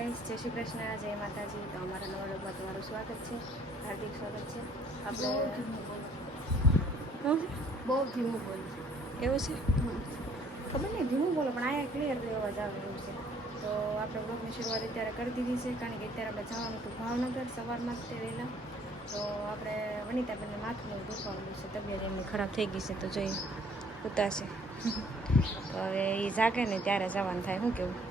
Guys જય શ્રી કૃષ્ણ જય માતાજી. તો અમારા નવા લોકમાં તમારું સ્વાગત છે હાર્દિક સ્વાગત છે. આપણે? બહુ ધીમું બોલ. એવું છે? ખબર નહીં ધીમું બોલો પણ આયા ક્લિયર અવાજ આવે એવું છે. તો આપણે બ્લોગની શરૂઆત અત્યારે કરી દીધી છે કારણ કે અત્યારે આપણે જવાનું હતું ભાવનગર સવારમાં જ તે વહેલા. તો આપણે વનિતાબેનને માથું દુખવાનું છે તબિયત એમની ખરાબ થઈ ગઈ છે તો જોઈ ઉતારશે. તો હવે એ જાગે ને ત્યારે જવાનું થાય શું કેવું?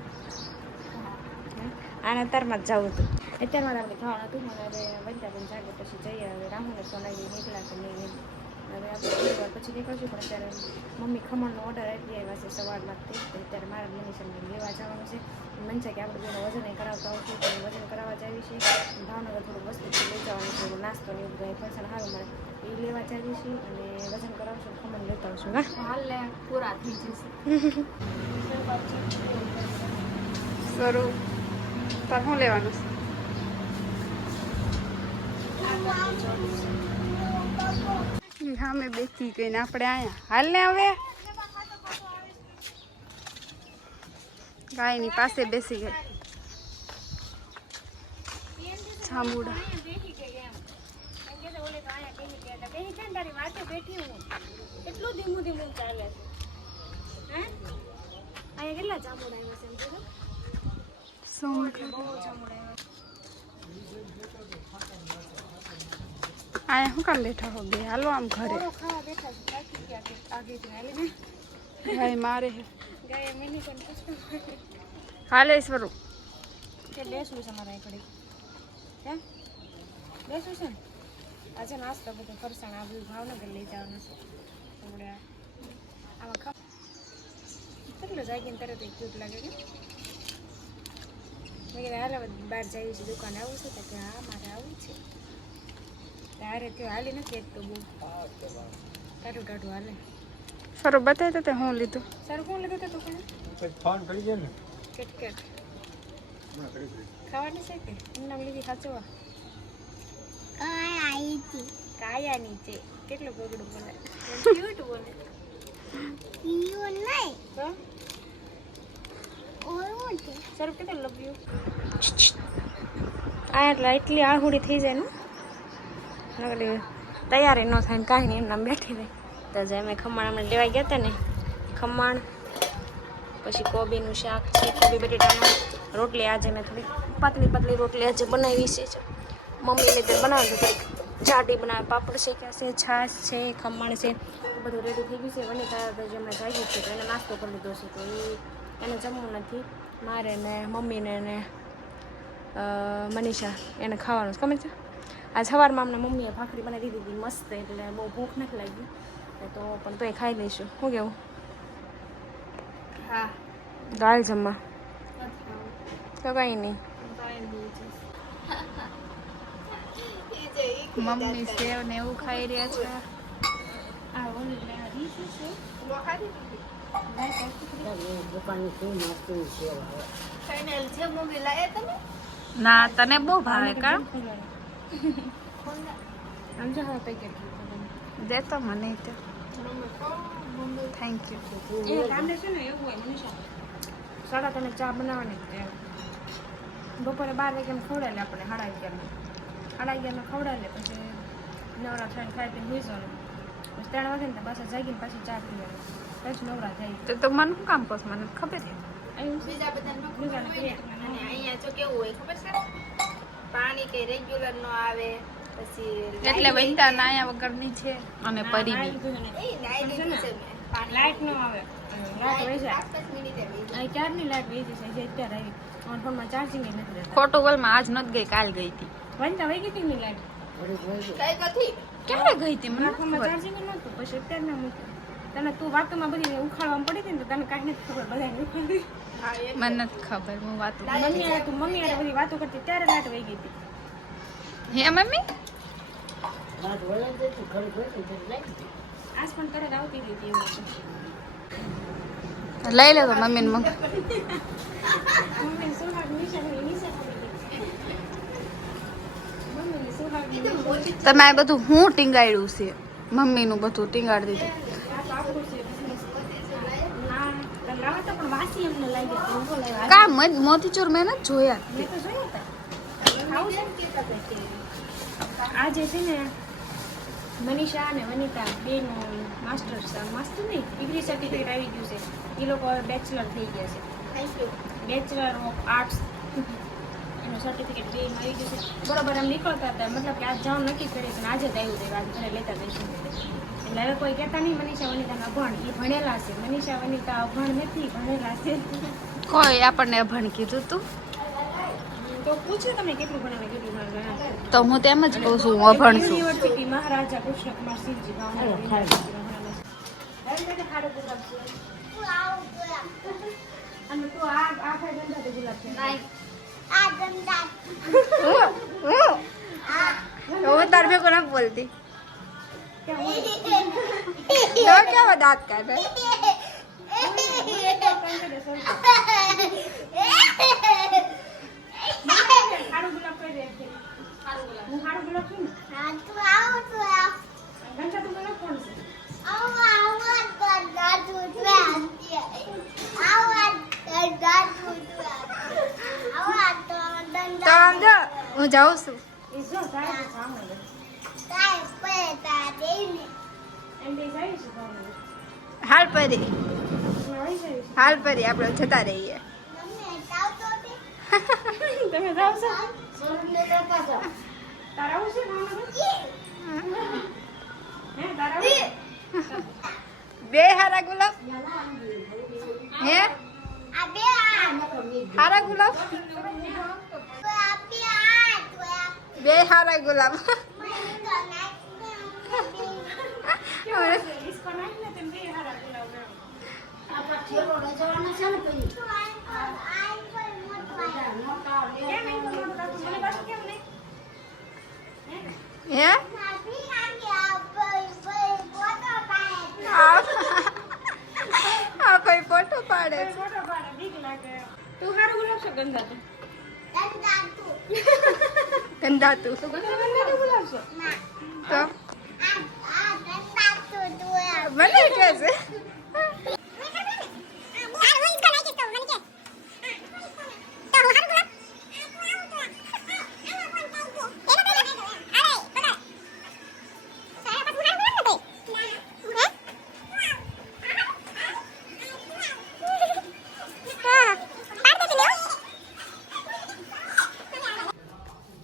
આને અત્યારમાં જ જવું હતું અત્યારમાં આપણે થવાનું હતું મને હવે વનિતાબેન જાગે પછી જઈએ હવે રાહુલને સોનાજી નીકળ્યા કે નહીં નહીં હવે આપણે વાર પછી નીકળશું પણ અત્યારે મમ્મી ખમણનો ઓર્ડર આપી આવ્યા છે સવારમાં તે અત્યારે મારા સમય લેવા જવાનું છે મન છે કે આપણે બેનો વજન કરાવતા આવશું તો વજન કરાવવા જઈએ છીએ ભાવનગર થોડું વસ્તુ લઈ જવાનું છે નાસ્તો ને એવું બધું ફરસાણ સારું મળે એ લેવા જાવી છીએ અને વજન કરાવશું ખમણ લેતા આવશું હા હાલ પૂરા થઈ જશે સ્વરૂપ તાર શું લેવાનું છે સામે બેસી ગઈ ને આપણે આયા હાલ ને હવે ગાયની પાસે બેસી ગઈ ચાલે છે હે અહીંયા કેટલા જાંબુડા આવ્યા એમ હું કાલ બેઠા હો બે હાલો આમ ઘરે ગાય મારે હાલે કે બેસવું છે મારા એકડી બેસવું છે ને આજે નાસ્તો બધું ફરસાણ આ બધું ભાવનગર લઈ જવાનું છે આપણે આમાં ખા કેટલું જાગીને તરત એક લાગે કે મેં કીધું હાલ બહાર જઈએ છીએ દુકાન. આવું છે તો કે હા મારે આવું છે. હારે થયો હાલી નથી એક તો બહુ. ટાઢું ટાઢું હાલે. સારું બતાવી તો તે હું લીધું. સર કોણ લીધું હતું દુકાને ફોન કરી દે ને. કિટકેટ ખાવાની છે કે? એમના લીધી સાચવા કાયા નીચે કેટલું બગડું બોલે. ક્યુટ બોલે તો સર કેટલું લવ્યું આ એટલે એટલી આહુડી થઈ જાય ને. નકલી તૈયારી ન થાય ને કાંઈ નહીં, એમના બેઠી રહે. તો જે અમે ખમણ અમે લેવા ગયા હતા ને, ખમણ, પછી કોબીનું શાક છે, કોબી, બટેટાનું. રોટલી આજે મેં થોડી પાતળી પાતળી રોટલી આજે બનાવી છે. મમ્મી લીધે છે થોડીક જાડી બનાવે, પાપડ શેક્યા છે, છાશ છે, ખમણ છે બધું રેડી થઈ ગયું છે. વનિતા તો જે હમણાં જાગી છે, તો એને નાસ્તો કરી લીધો છે, તો એ એને જમવું નથી. મારે ને મમ્મીને ને મનીષા એને ખાવાનું ગમે ખબર છે. આજ સવારમાં અમને મમ્મીએ ભાખરી બનાવી દીધી હતી મસ્ત એટલે બહુ ભૂખ નથી લાગી. તો પણ તોય ખાઈ લઈશું. શું કેવું? હા. દાળ જમવા. તો કંઈ નહીં. મમ્મી સેવ ને એવું ખાઈ રહ્યા છે. આ ઓલી ના, તને બહુ ભાવે કા? દે તો મને થેન્ક યુ સાડા તને ચા બનાવવાની બપોરે બાર વાગે ખવડાવે આપણે, સાડા અગિયારમાં. સાડા અગિયારમાં લે પછી નવરા થઈને ખાઈ પીને હોઈ જવાનું. પછી ત્રણ વાગે ને પાછા જાગીને પાછી ચા પીવાની. પછી નવરા થાય તો મને શું કામ કહો મને ખબર છે. બીજા હોય અને અહીંયા જો કેવું હોય ખબર છે? પાણી કઈ રેગ્યુલર નો આવે પછી એટલે વૈતા નાયા વગરની છે અને મેં. પાણી લાઈટ નો આવે. ખોટું બોલમાં આજ નથી ગઈ કાલ ગઈ હતી વનતા વહી ગઈ હતી ની લાઈટ ક્યારે ગઈ હતી મને ચાર્જિંગ નતું પછી અત્યારે તને તું વાતોમાં બધી ઉખાડવામાં પડી હતી ને તને કાંઈ નથી ખબર બધાને ઉખાડી. મને નથી ખબર હું વાતો મમ્મી આ તું મમ્મી આ બધી વાતો કરતી ત્યારે લાટ વહી ગઈ હતી. હે મમ્મી? આજ પણ તરત આવતી હતી એવું લઈ લે મમ્મી ને મમ્મી સુહાગ નિશા નિશા તમે આ બધું હું ટીંગાડ્યું છે? મમ્મીનું બધું ટીંગાડી દીધું આ તો આપણું છે business. ના તને લાવા તો પણ વાસી એમને લાગ્યા. કા મોતીચૂર મેં નથી જોયા. મેં તો જોયા ને? આજે છે ને મનીષા અને વનિતા બેનું માસ્ટર માસ્ટર નહીં? ડિગ્રી સર્ટિફિકેટ આવી ગયું છે. એ લોકો બેચલર થઈ ગયા છે. બેચલર ઓફ આર્ટ્સ એનું સર્ટિફિકેટ બે આવી ગયું છે. બરોબર એમ નીકળતા હતા. મતલબ કે આજ જવાનું નક્કી કરીએ ને આજે જ આવ્યું છે. આજ ઘરે લેતા જઈશું એટલે હવે કોઈ કહેતા નહીં મનીષા વનિતાના અભણ. એ ભણેલા છે. મનીષા વનિતા અભણ નથી ભણેલા છે. કોઈ આપણને અભણ કીધું તું? તો પૂછો તમે કેટલું કેટલું તો હું તેમ જ કહું છું હું અભણ છું. યુનિવર્સિટી મહારાજા કૃષ્ણકુમાર સિંહજી છે. હું તાર ભેગો ના બોલતી? તો કેવો દાંત કાઢે તો હું જાઉં છું એ જો તારે તો ભાવનગર. એમ બે જાય છે ભાવનગર. હાલ પરી. હાલ પરી આપણે જતા રહીએ. તમે જાઓ છો? તારા આવું હે તારા બે હારા ગુલાબ? હે? હારા. ગુલાબ? બે હારા ગુલાબ. ગંધાતું તું ગંદા ગંદા તું ગુલાબ છે? તો મને કે છે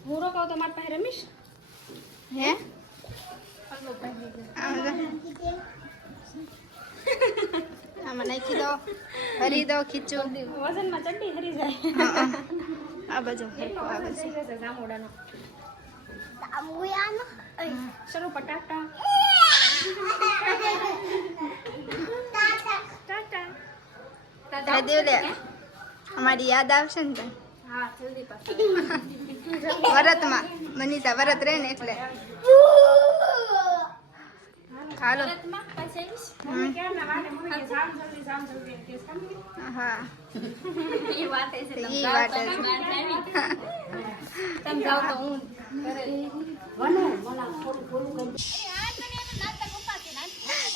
હું રોકાવ તો મારી પાસે રમીશ હે આમ જો. આમાં નાખી દો ભરી દો ખીચું. વજનમાં ચડ્ડી હરી જાય. હા, હા. આ બાજુ. ગામોડાનો જામુડાનો. શરૂ પટાટા. અમારી યાદ આવશે ને વરતમાં. મનીષા વરત રહે ને એટલે હાલો મમ્મી કેમ ના વાટે મમ્મી કે જામ જલ્દી જામ જલ્દી એમ કેસ સમજી હા એ વાતે છે. તમે તો હું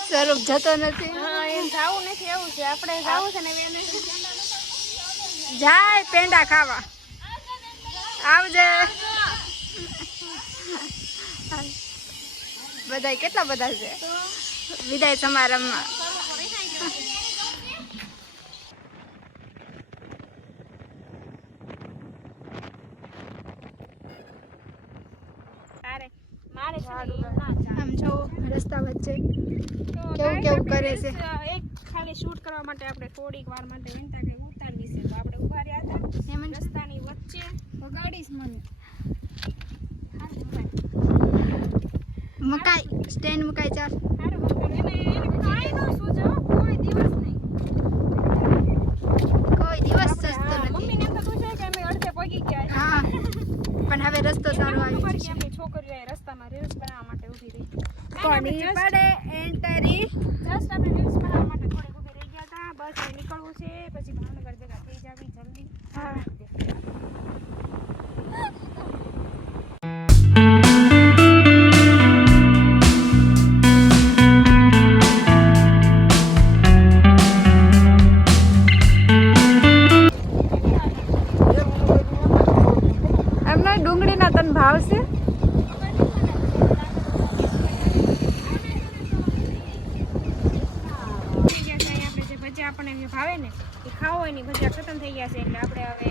સ્વરૂપ જતો નથી? હા એમ જાવું નથી એવું છે. આપણે જવું છે ને એને જાય પેંડા ખાવા. આવજે. બધા કેટલા બધા છે? વિદાય સમારંભમાં. આમ જો રસ્તા વચ્ચે કેવું કેવું કરે છે? એક ખાલી શૂટ કરવા માટે આપણે થોડીક વાર માટે વિનતા કે ઉતારવી છે. તો આપણે ઊભા રહ્યા હતા. એમ રસ્તાની વચ્ચે. વગાડીશ મને. મકાઈ. સ્ટેન્ડ મકાઈ ચાલ. કાંઈ દિવસ નહીં કોઈ દિવસ સસ્તો નથી. છે. હા પણ હવે રસ્તો સારો આવી કે આપણી છોકરીઓ રસ્તામાં રીલ્સ બનાવવા માટે ઊભી રહી. કોની પડે? ખાવો હોય ને ભજીયા ખતમ થઈ ગયા છે એટલે આપણે હવે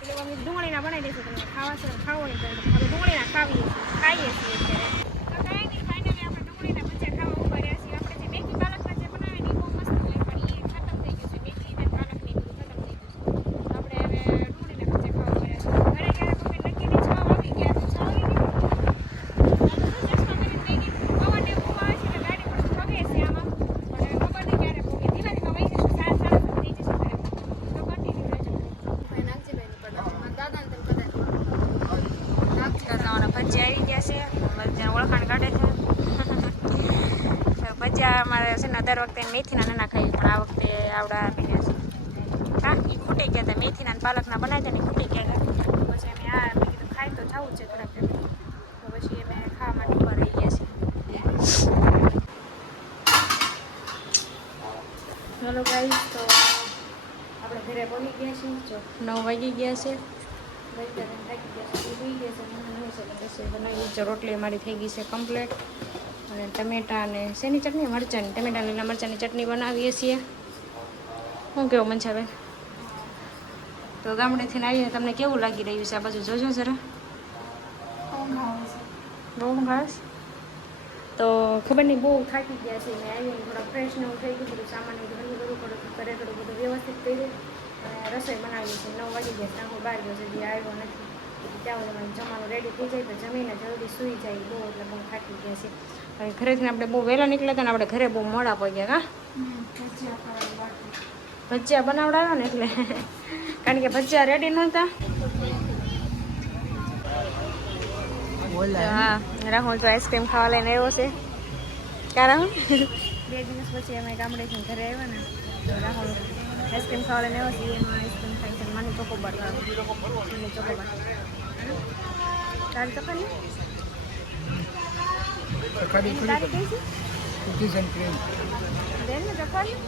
એટલે અમે ડુંગળીના બનાવી દઈશું. તમે ખાવા છે ખાવો હોય તો હવે ડુંગળીના ખાવીએ છીએ ખાઈએ છીએ અત્યારે તો કાંઈ નહીં ફાઇનલી આપણે ડુંગળીના ભજીયા ખાવા ઊભા રહ્યા છીએ આપણે જે મેથી પાલકના જે બનાવે ને એ બહુ મસ્ત હોય પણ એ ખતમ થઈ ગયું છે મેથી ને પાલકની બધું ખતમ થઈ ગયું છે આપણે હવે ડુંગળીના ભજીયા ખાવા ઊભા રહ્યા છીએ ઘરે ક્યારેક અમે નક્કીની છાવ આવી ગયા છે છાવ આવી ગઈ ભજીયા અમારે છે ને દર વખતે મેથીના નાના ખાઈએ પણ આ વખતે આવડા આપી દેશે હા એ ખૂટી ગયા હતા. મેથીના પાલકના બનાવ્યા ને ખૂટી ગયા હતા. પછી અમે આ મેં કીધું ખાઈ તો જવું છે થોડાક તો પછી અમે ખાવા માટે ઊભા રહી ગયા છીએ. હેલો ગાઈસ તો આપણે ઘરે પહોંચી ગયા છીએ. જો નવ વાગી ગયા છે. ગયા છે ગયા છે. બનાવી જો રોટલી અમારી થઈ ગઈ છે કમ્પ્લીટ અને ટમેટા અને શેની ચટણી? મરચાંની ટમેટા લીલા મરચાંની ચટણી બનાવીએ છીએ. શું કેવું મંછાબેન તો ગામડેથી આવીને તમને કેવું લાગી રહ્યું છે આ બાજુ? જોજો જરા. બહુ ઘાસ તો ખબર નહીં, બહુ થાકી ગયા છે. મેં આવીને થોડા ફ્રેશ ને થઈ ગયું, બધું સામાન ને બધું પડ્યું કરે બધું બધું વ્યવસ્થિત કર્યું. અને રસોઈ બનાવી છે. નવ વાગી ગયા હું બહાર ગયો છે જે આવ્યો નથી. મને જમવાનું રેડી થઈ જાય તો જમીને જલ્દી સૂઈ જાય બહુ એટલે બહુ થાકી ગયા છે. હવે ઘરેથી આપણે બહુ વહેલા નીકળ્યા હતા ને આપણે ઘરે બહુ મોડા પગ્યા કા ભજીયા બનાવડાવ્યા ને એટલે. કારણ કે ભજીયા રેડી નહોતા. હા રાહુલ તો આઈસ્ક્રીમ ખાવા લઈને આવ્યો છે. ક્યાં રાહુલ? બે દિવસ પછી અમે ગામડેથી ઘરે આવ્યા ને તો રાહુલ આઈસ્ક્રીમ ખાવા લઈને આવ્યો છે એમાં આઈસ્ક્રીમ ખાઈ છે મને ચોકોબાર ચોકોબાર તારી તો ખાલી તારી કઈ છે કુકીઝ એન્ડ ક્રીમ બેન ને ચખાલી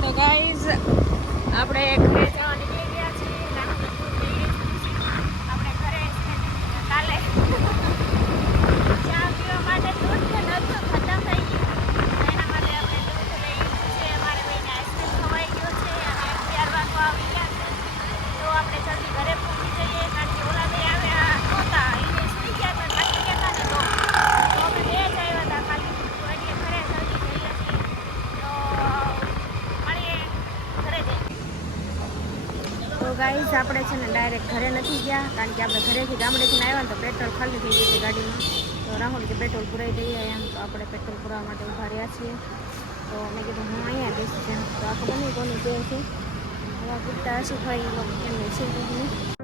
તો ગાઈઝ આપણે ઘરે જવા નીકળી ગયા છીએ આપણે ઘરે કાલે ચા પીવા માટે દૂધ છે નતું ખતમ થઈ ગયું એના માટે આપણે દૂધ લઈ છે અમારે બેને આઈસ્ક્રીમ ખવાઈ ગયો છે અને અગિયાર વાગવા આવી ગયા છે તો આપણે જલ્દી ઘરે પહોંચી જઈએ કારણ કે ઓલા બે આવ્યા નહોતા એને સુઈ ગયા હતા થાકી ગયા હતા ને તો તો અમે બે જ આવ્યા હતા ખાલી તો એટલે ઘરે જલ્દી જઈએ છીએ તો મળીએ ઘરે જઈએ તો ગાઈઝ આપણે છે ને ડાયરેક્ટ ઘરે નથી ગયા, કારણ કે આપણે ઘરેથી ગામડેથી આવ્યા ને તો પેટ્રોલ ખાલી થઈ ગયું છે ગાડીમાં. તો રાહુલ કે પેટ્રોલ પુરાઈ દઈએ એમ, તો આપણે પેટ્રોલ પુરાવા માટે ઊભા રહ્યા છીએ. તો મેં કીધું હું અહીંયા બેસી છે તો આ ખબર નહીં કોની બે છે. આ પૂછતા હશે ભાઈ એમને છે